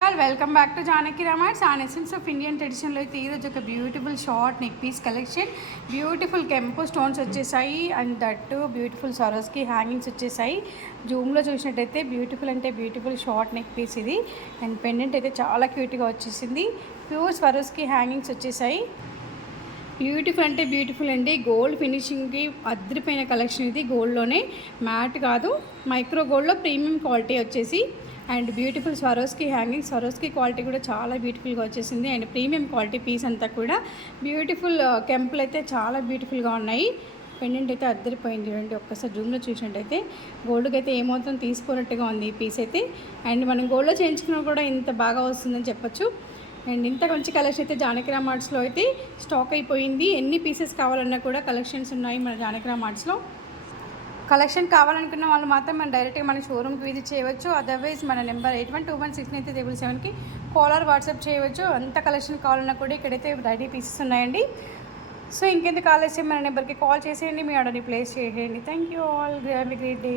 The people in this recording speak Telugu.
Welcome back to Janaki Ramayans and essence of Indian ట్రెడిషన్లో అయితే ఈరోజు ఒక beautiful short neck piece collection. Beautiful kempu stones వచ్చేసాయి and that beautiful Swarovski hangings వచ్చేసాయి. జూమ్లో చూసినట్టయితే బ్యూటిఫుల్ అంటే బ్యూటిఫుల్ షార్ట్ నెక్ పీస్ ఇది. అండ్ పెండెంట్ అయితే చాలా క్యూట్గా వచ్చేసింది. ప్యూర్ సరోస్కి హ్యాంగింగ్స్ వచ్చేసాయి. బ్యూటిఫుల్ అంటే బ్యూటిఫుల్ అండి. గోల్డ్ ఫినిషింగ్కి అదిరిపోయిన కలెక్షన్ ఇది. గోల్డ్లోనే మ్యాట్ కాదు, మైక్రో గోల్డ్లో ప్రీమియం క్వాలిటీ వచ్చేసి and beautiful Swarovski hanging. Swarovski quality కూడా చాలా బ్యూటిఫుల్గా వచ్చేసింది అండ్ ప్రీమియం క్వాలిటీ పీస్ అంతా కూడా బ్యూటిఫుల్ కెంపులు అయితే చాలా బ్యూటిఫుల్గా ఉన్నాయి. పెండెంట్ అయితే అద్దరిపోయింది చూడండి. ఒక్కసారి జూమ్లో చూసినట్టయితే గోల్డ్కి అయితే ఏమాత్రం తీసుకున్నట్టుగా ఉంది ఈ పీస్ అయితే. అండ్ మనం గోల్డ్లో చేయించుకున్నా కూడా ఇంత బాగా వస్తుందని చెప్పొచ్చు. అండ్ ఇంత మంచి కలెక్షన్ అయితే జానకిరామ్ ఆర్ట్స్లో అయితే స్టాక్ అయిపోయింది. ఎన్ని పీసెస్ కావాలన్నా కూడా కలెక్షన్స్ ఉన్నాయి మన జానకిరామ్ ఆర్ట్స్లో. కలెక్షన్ కావాలనుకున్న వాళ్ళు మాత్రం మనం డైరెక్ట్గా మన షోరూమ్కి విజిట్ చేయవచ్చు. అదర్వైజ్ మన నెంబర్ 81216937 కాలర్ వాట్సాప్ చేయవచ్చు. అంత కలెక్షన్ కావాలన్నా కూడా ఇక్కడైతే రెడీ పీసెస్ ఉన్నాయండి. సో ఇంకెందుకు ఆలస్యం, మన నెంబర్కి కాల్ చేసేయండి, మీ ఆర్డర్ని ప్లేస్ చేయండి. Thank you all, have a great day.